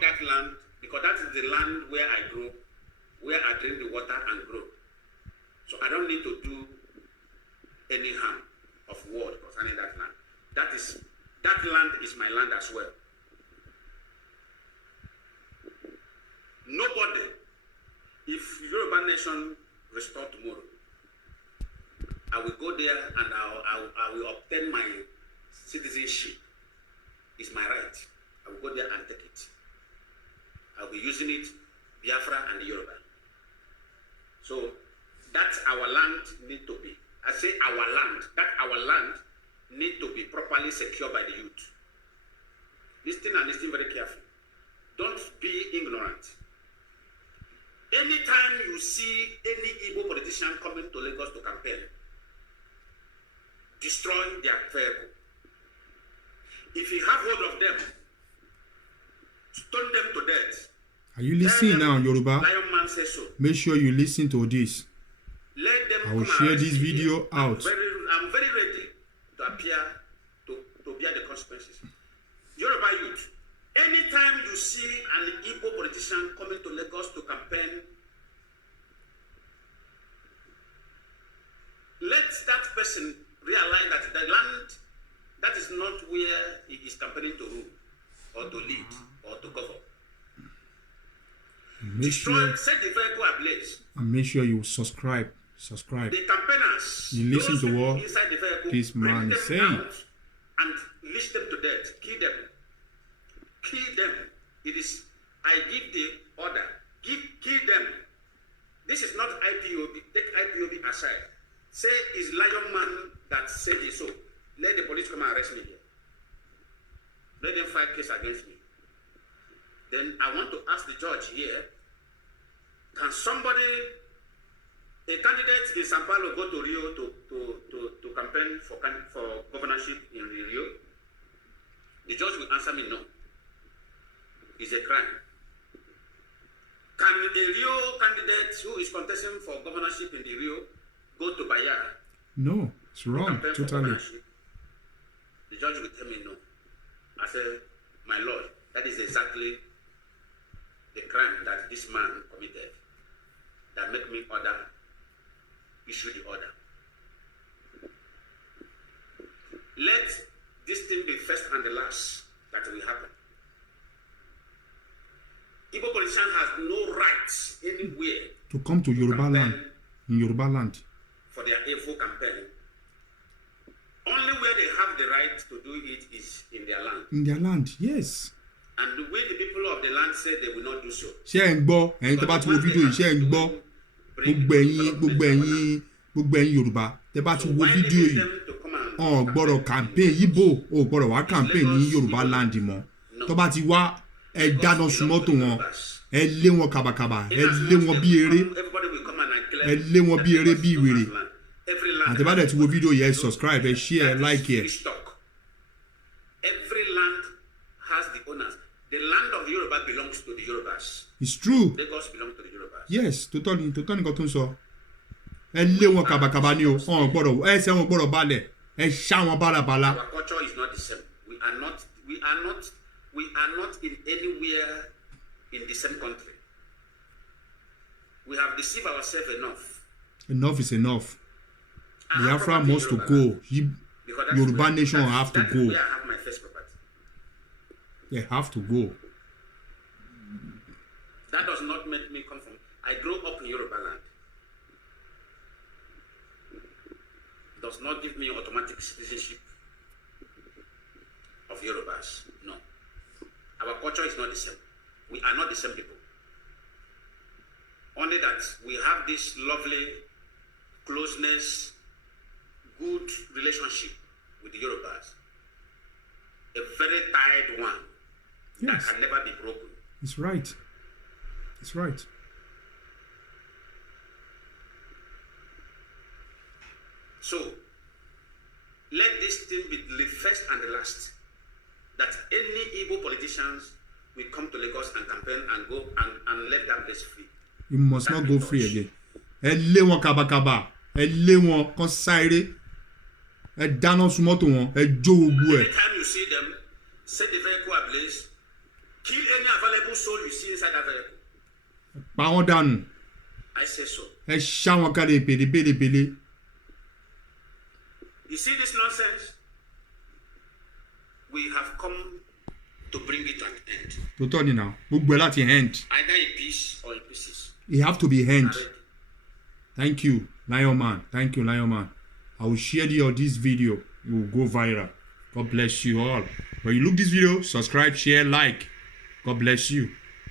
that land because that is the land where I grow, where I drink the water and grow. So I don't need to do any harm of word concerning that land. That land is my land as well. Nobody, if Yoruba nation restore tomorrow, I will go there and I will obtain my citizenship. It's my right. I will go there and take it. I'll be using it, Biafra and Yoruba. So that's our land need to be. I say our land. That our land need to be properly secured by the youth. Listen and listen very carefully. Don't be ignorant. Anytime you see any Igbo politician coming to Lagos to campaign, destroy their vehicle. If you have hold of them, stone them to death. Are you listening now, Yoruba? Lion Man says so. Make sure you listen to this. Let them I will share this video out. I'm very ready to appear to bear the consequences. Yoruba youth, anytime you see an Igbo politician coming to Lagos to campaign, let that person realize that the land, that is not where he is campaigning to rule or to lead or to govern. Destroy, set the vehicle ablaze. And make sure you subscribe. The campaigners, you listen to what inside the vehicle, this man is saying, and leash them to death, kill them. Kill them. It is, I give the order. Kill them. This is not IPOB. Take IPOB aside. Say it's Lion Man that said it so. Let the police come and arrest me here. Let them file case against me. Then I want to ask the judge here, can somebody, a candidate in Sao Paulo, go to Rio to campaign for governorship in Rio? The judge will answer me no. It's a crime. Can the Rio candidate who is contesting for governorship in the Rio go to Bayara? No, it's wrong, totally. The judge will tell me no. I say, my lord, that is exactly the crime that this man committed that make me issue the order. Let this thing be first and the last that will happen. Igbo politician has no rights anywhere to come to Yoruba land, in Yoruba land, for their evil campaign. Only where they have the right to do it is in their land. In their land, yes. And the way the people of the land say they will not do so. Ṣé ẹ ń gbọ́ ẹ̀yin tó bá ti wo fídíò yìí, ṣé ẹ ń gbọ́ gbogbo ẹ̀yin Yorùbá tẹ́ bá ti wo fídíò yìí, ọ̀ gbọ́dọ̀ campaign Yíbò, ò gbọ́dọ̀ wá campaign ní Yorùbá land mọ́. Tó bá ti wá ẹ dáná sun mọ́tò wọn, ẹ lé wọn kàbàkàbà, ẹ lé wọn bí eré, ẹ lé wọn bí eré bí ìwèrè. Àti bá dẹ̀ ti wo fídíò yìí, ẹ subscribe, ẹ share, ẹ like ẹ. Every land has the owners. The land of the Yoruba belongs to the Yorubas. It's true. Lagos belongs to the Yorubas. Yes, totally nǹkan tó ń sọ. Ẹ lé wọn kàbàkàbà ni o, wọn gbọ́dọ̀ ẹsẹ̀ wọn gbọ́dọ̀ balẹ̀, ẹ ṣá wọn bálabàla. Our culture is not the same. We are not in anywhere in the same country. We have deceived ourselves enough. Enough is enough. Biafra must to go. Yoruba nation have to go. Where I have my first property. They have to go. That does not make me come from. I grew up in Yoruba land. Does not give me automatic citizenship of Yorubas. No. Our culture is not the same. We are not the same people. Only that we have this lovely closeness, good relationship with the Yorubas. A very tired one. Yes. That can never be broken. It's right. It's right. So, let this thing be the first and the last. That any Igbo politicians will come to Lagos and campaign and go and let that place free. You must not go free again. Ẹ lé wọn kàbàkàbà, ẹ lé wọn kán sáré, ẹ dáná sun mọ́tò wọn, ẹ jó gbogbo ẹ̀. Every time you see them, set the vehicle ablaze, kill any available soul you see inside that vehicle. pa wọ́n dànù. I say so. Ẹ ṣá wọn kalẹ̀ pèlépèlépèlé. You see this nonsense? We have come to bring it to an end. Tòótọ́ ni náà gbogbo ẹ̀ láti end. Either in peace or in pieces. It have to be end. Thank you, Lion Man. Thank you, Lion Man. I will share this video. It will go viral. God bless you all. When you look this video, subscribe, share, like. God bless you.